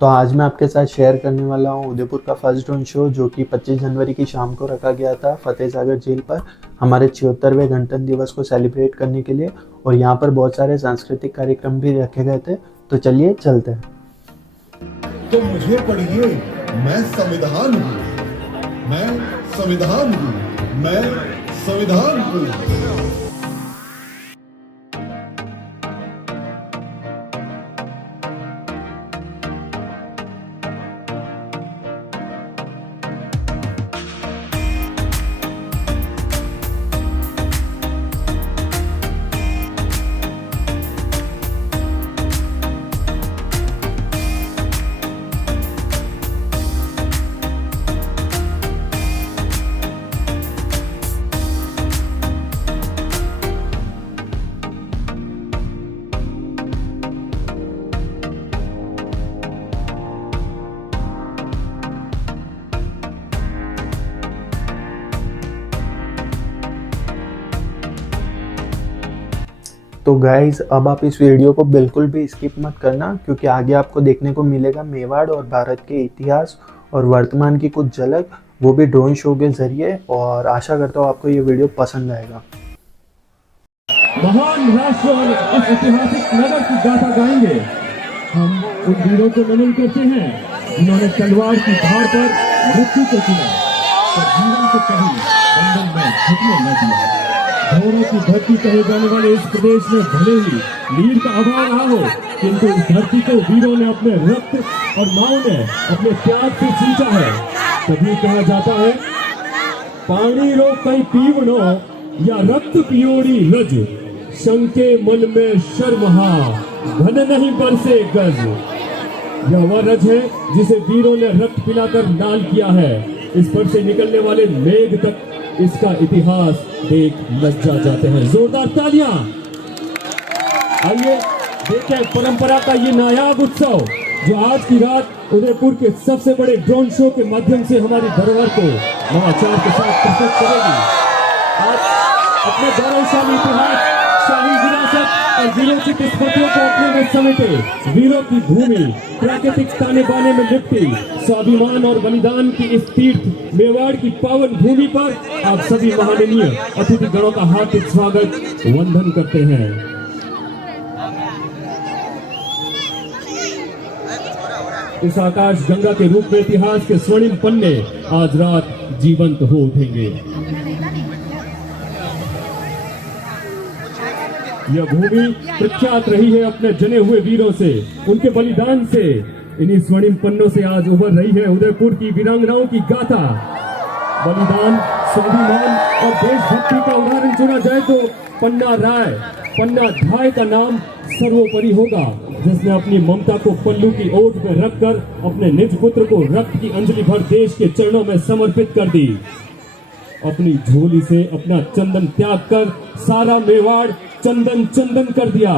तो आज मैं आपके साथ शेयर करने वाला हूँ उदयपुर का फर्स्ट ड्रोन शो, जो कि 25 जनवरी की शाम को रखा गया था फतेह सागर झील पर हमारे 76वें गणतंत्र दिवस को सेलिब्रेट करने के लिए। और यहाँ पर बहुत सारे सांस्कृतिक कार्यक्रम भी रखे गए थे। तो चलिए चलते हैं। तो मुझे पढ़िए, मैं संविधान हूँ, मैं संविधान हूँ, मैं संविधान हूँ। तो गाइज, अब आप इस वीडियो को बिल्कुल भी स्किप मत करना, क्योंकि आगे आपको देखने को मिलेगा मेवाड़ और भारत के इतिहास और वर्तमान की कुछ झलक, वो भी ड्रोन शो के जरिए। और आशा करता हूँ आपको ये वीडियो पसंद आएगा। महान राष्ट्र और इस ऐतिहासिक नगर की गाथा गाएंगे। हम उन वीरों को नमन करते हैं जिन्होंने तलवार की धार पर मृत्यु को चुना और जीवन को कभी बंधन में झुकने न दिया। घोड़ों की धरती कहे जाने वाले इस प्रदेश में भले ही नीर का अभाव रहा हो, किंतु इस धरती को वीरों ने अपने रक्त और माओ ने अपने त्याग से सींचा है। तभी कहा जाता है, पानी रो कई पीवनो या रक्त पियोड़ी लज, शंके मन में शर्महा घन नहीं बरसे गज। यह वह रज है जिसे वीरों ने रक्त पिलाकर लाल किया है। इस पर से निकलने वाले मेघ तक इसका इतिहास देख लज्जा जाते हैं। जोरदार तालियां। आइए देखें परंपरा का ये नायाब उत्सव, जो आज की रात उदयपुर के सबसे बड़े ड्रोन शो के माध्यम से हमारी धरोहर को नवाचार के साथ प्रस्तुत करेगी। आज अपने गौरवशाली इतिहास, शाही विरासत और वीरोचित स्मृतियों को अपने में समेटे, वीरों की भूमि, प्राकृतिक ताने बाने में लिपटी, स्वाभिमान और बलिदान की इस तीर्थ मेवाड़ की पावन भूमि पर आप सभी महामाननीय अतिथि गणों का हार्दिक स्वागत वंदन करते हैं। इस आकाश गंगा के रूप में इतिहास के स्वर्णिम पन्ने आज रात जीवंत हो उठेंगे। यह भूमि प्रख्यात रही है अपने जने हुए वीरों से, उनके बलिदान से। इन्हीं स्वर्णिम पन्नों से आज उभर रही है उदयपुर की वीरांगनाओं की गाथा। बलिदान, स्वाभिमान और देशभक्ति का उदाहरण चुना जाए तो पन्ना राय, पन्ना धाय का नाम सर्वोपरि होगा, जिसने अपनी ममता को पल्लू की ओट में रखकर अपने निज पुत्र को रक्त की अंजलि भर देश के चरणों में समर्पित कर दी। अपनी झोली से अपना चंदन त्याग कर सारा मेवाड़ चंदन चंदन कर दिया।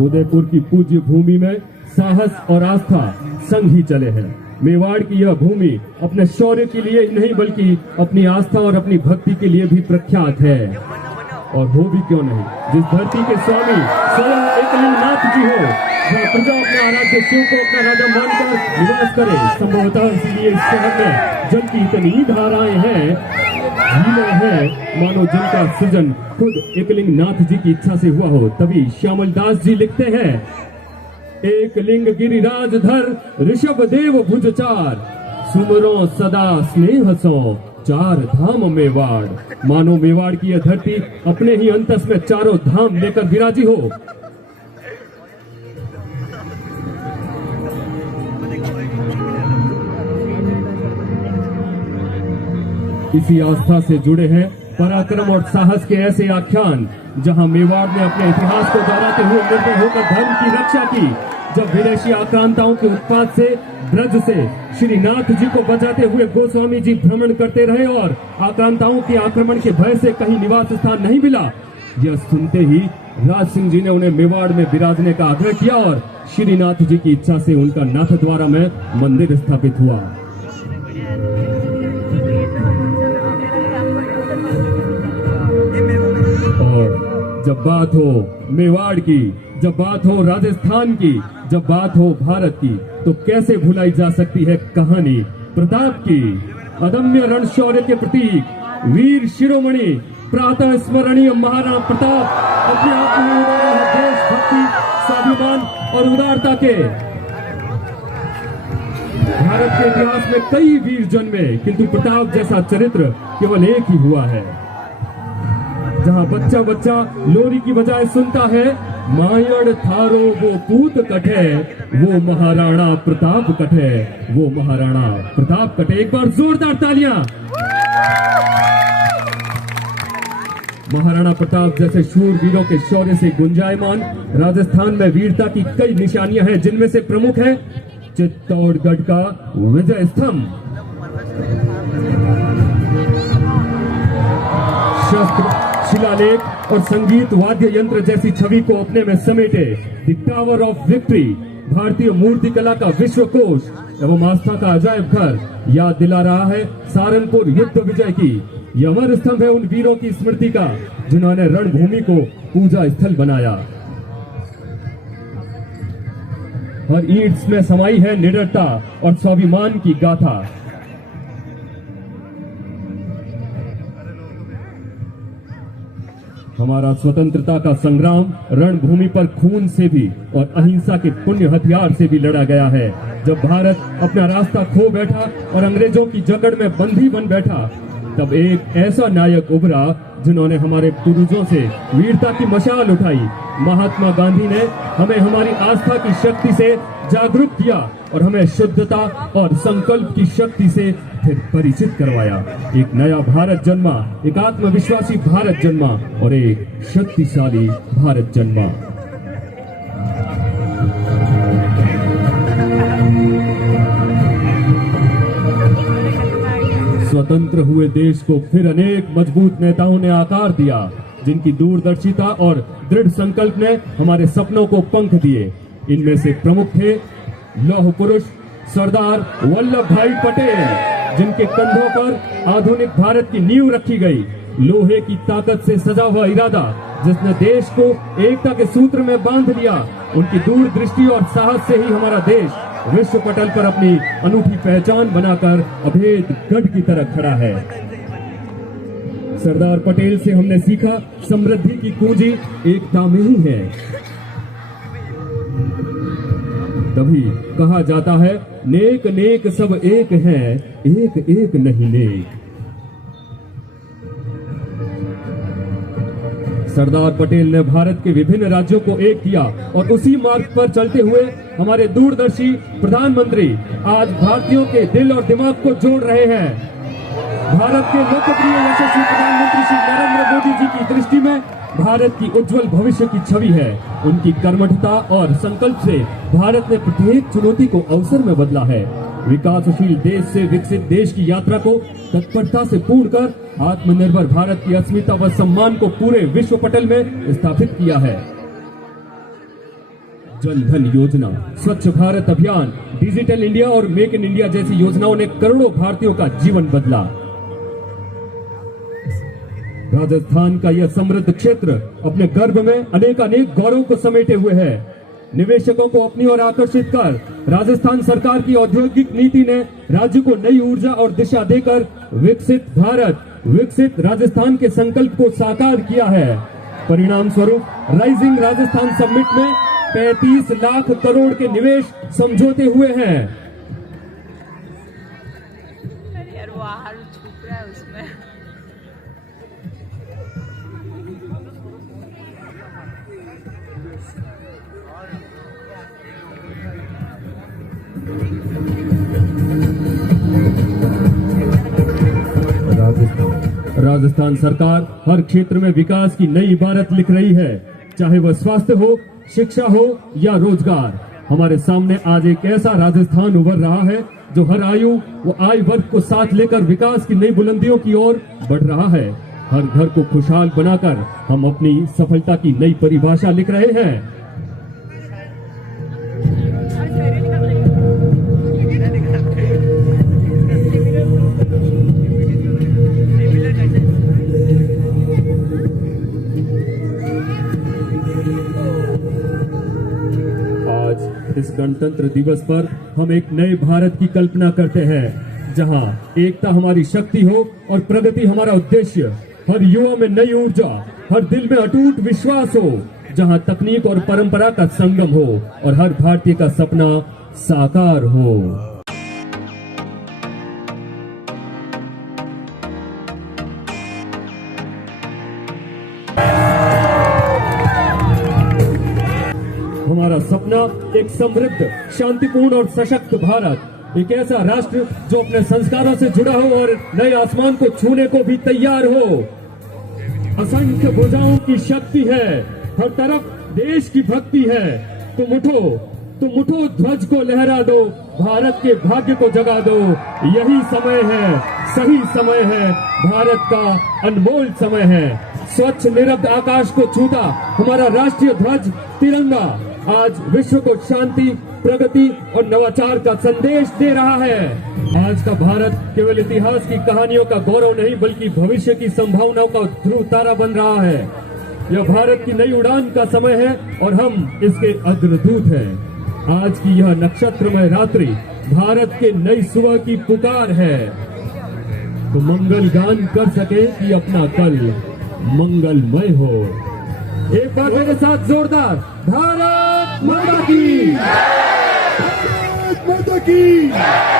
उदयपुर की पूज्य भूमि में साहस और आस्था संग ही चले हैं। मेवाड़ की यह भूमि अपने शौर्य के लिए नहीं, बल्कि अपनी आस्था और अपनी भक्ति के लिए भी प्रख्यात है। और हो भी क्यों नहीं, जिस धरती के स्वामी स्वयं एकलिंगनाथ जी हो, जहाँ प्रजा अपने आराध्य शिव को अपना राजा मानकर निवास करे। संभवतः इसलिए इस शहर में जल की इतनी धाराएं हैं, झीलें हैं, मानो जिनका सृजन खुद एकलिंगनाथ जी की इच्छा से हुआ हो। तभी श्यामल दास जी लिखते हैं, एक लिंग गिरिराज धर ऋषभ देव भुज चार, सुमरो सदा स्नेह सो चार धाम मेवाड़। मानो मेवाड़ की यह धरती अपने ही अंतस में चारों धाम लेकर विराजी हो। इसी आस्था से जुड़े हैं पराक्रम और साहस के ऐसे आख्यान, जहां मेवाड़ ने अपने इतिहास को दोहराते हुए निर्भय होकर धर्म की रक्षा की। जब विदेशी आक्रांताओं के उत्पात से ब्रज से श्रीनाथ जी को बचाते हुए गोस्वामी जी भ्रमण करते रहे और आक्रांताओं के आक्रमण के भय से कहीं निवास स्थान नहीं मिला, यह सुनते ही राज सिंह जी ने उन्हें मेवाड़ में विराजने का आग्रह किया और श्रीनाथ जी की इच्छा से उनका नाथद्वारा में मंदिर स्थापित हुआ। जब बात हो मेवाड़ की, जब बात हो राजस्थान की, जब बात हो भारत की, तो कैसे भुलाई जा सकती है कहानी प्रताप की। अदम्य रण शौर्य के प्रतीक वीर शिरोमणि प्रातः स्मरणीय महाराणा प्रताप अपने आप में उदाहरण है देशभक्ति, स्वाभिमान और उदारता के। भारत के इतिहास में कई वीर जन्मे, किंतु प्रताप जैसा चरित्र केवल एक ही हुआ है। जहां बच्चा बच्चा लोरी की बजाय सुनता है मायड़ थारो वो पूत कटे, वो महाराणा प्रताप कटे, वो महाराणा प्रताप कटे। एक बार जोरदार तालियां। महाराणा प्रताप जैसे शूर वीरों के शौर्य से गुंजायमान राजस्थान में वीरता की कई निशानियां हैं, जिनमें से प्रमुख है चित्तौड़गढ़ का विजय स्तंभ। शस्त्र, शिलालेख और संगीत वाद्य यंत्र जैसी छवि को अपने में समेटे द टावर ऑफ विक्ट्री, भारतीय मूर्ति कला का विश्वकोश एवं आस्था का अजायब घर याद दिला रहा है सहारनपुर युद्ध विजय की। यह अमर स्तंभ है उन वीरों की स्मृति का जिन्होंने रणभूमि को पूजा स्थल बनाया। हर ईंट में समाई है निडरता और स्वाभिमान की गाथा। हमारा स्वतंत्रता का संग्राम रणभूमि पर खून से भी और अहिंसा के पुण्य हथियार से भी लड़ा गया है। जब भारत अपना रास्ता खो बैठा और अंग्रेजों की जकड़ में बंदी बन बैठा, तब एक ऐसा नायक उभरा जिन्होंने हमारे पूर्वजों से वीरता की मशाल उठाई। महात्मा गांधी ने हमें हमारी आस्था की शक्ति से जागरूक किया और हमें शुद्धता और संकल्प की शक्ति से फिर परिचित करवाया। एक नया भारत जन्मा, एक आत्मविश्वासी भारत जन्मा और एक शक्तिशाली भारत जन्मा। स्वतंत्र हुए देश को फिर अनेक मजबूत नेताओं ने आकार दिया, जिनकी दूरदर्शिता और दृढ़ संकल्प ने हमारे सपनों को पंख दिए। इनमें से प्रमुख थे लौह पुरुष सरदार वल्लभ भाई पटेल, जिनके कंधों पर आधुनिक भारत की नींव रखी गई। लोहे की ताकत से सजा हुआ इरादा जिसने देश को एकता के सूत्र में बांध लिया। उनकी दूरदृष्टि और साहस से ही हमारा देश विश्व पटल पर अपनी अनूठी पहचान बनाकर अभेद गढ़ की तरह खड़ा है। सरदार पटेल से हमने सीखा समृद्धि की कुंजी एकता में ही है। तभी कहा जाता है नेक नेक सब एक हैं, एक एक नहीं नेक। सरदार पटेल ने भारत के विभिन्न राज्यों को एक किया और उसी मार्ग पर चलते हुए हमारे दूरदर्शी प्रधानमंत्री आज भारतीयों के दिल और दिमाग को जोड़ रहे हैं। भारत के लोकप्रिय यशस्वी प्रधानमंत्री श्री नरेंद्र मोदी जी की दृष्टि में भारत की उज्जवल भविष्य की छवि है। उनकी कर्मठता और संकल्प से भारत ने प्रत्येक चुनौती को अवसर में बदला है। विकासशील देश से विकसित देश की यात्रा को तत्परता से पूर्ण कर आत्मनिर्भर भारत की अस्मिता व सम्मान को पूरे विश्व पटल में स्थापित किया है। जन धन योजना, स्वच्छ भारत अभियान, डिजिटल इंडिया और मेक इन इंडिया जैसी योजनाओं ने करोड़ों भारतीयों का जीवन बदला। राजस्थान का यह समृद्ध क्षेत्र अपने गर्भ में अनेक गौरव को समेटे हुए है। निवेशकों को अपनी ओर आकर्षित कर राजस्थान सरकार की औद्योगिक नीति ने राज्य को नई ऊर्जा और दिशा देकर विकसित भारत, विकसित राजस्थान के संकल्प को साकार किया है। परिणाम स्वरूप राइजिंग राजस्थान समिट में 35 लाख करोड़ के निवेश समझौते हुए हैं। यार वो आहार छुप रहा है उसमें। राजस्थान सरकार हर क्षेत्र में विकास की नई इबारत लिख रही है, चाहे वह स्वास्थ्य हो, शिक्षा हो या रोजगार। हमारे सामने आज एक ऐसा राजस्थान उभर रहा है जो हर आयु व आय वर्ग को साथ लेकर विकास की नई बुलंदियों की ओर बढ़ रहा है। हर घर को खुशहाल बनाकर हम अपनी सफलता की नई परिभाषा लिख रहे हैं। इस गणतंत्र दिवस पर हम एक नए भारत की कल्पना करते हैं, जहां एकता हमारी शक्ति हो और प्रगति हमारा उद्देश्य। हर युवा में नई ऊर्जा, हर दिल में अटूट विश्वास हो, जहां तकनीक और परंपरा का संगम हो और हर भारतीय का सपना साकार हो। हमारा सपना एक समृद्ध, शांतिपूर्ण और सशक्त भारत, एक ऐसा राष्ट्र जो अपने संस्कारों से जुड़ा हो और नए आसमान को छूने को भी तैयार हो। असंख्य भुजाओं की शक्ति है, हर तरफ देश की भक्ति है। तुम उठो, ध्वज को लहरा दो, भारत के भाग्य को जगा दो। यही समय है, सही समय है, भारत का अनमोल समय है। स्वच्छ निरब्ध आकाश को छूता हमारा राष्ट्रीय ध्वज तिरंगा आज विश्व को शांति, प्रगति और नवाचार का संदेश दे रहा है। आज का भारत केवल इतिहास की कहानियों का गौरव नहीं, बल्कि भविष्य की संभावनाओं का ध्रुव तारा बन रहा है। यह भारत की नई उड़ान का समय है और हम इसके अग्रदूत हैं। आज की यह नक्षत्रमय रात्रि भारत के नई सुबह की पुकार है। तो मंगल गान कर सके कि अपना कल मंगलमय हो। एक बार मेरे साथ जोरदार भारत माता की, भारत माता की।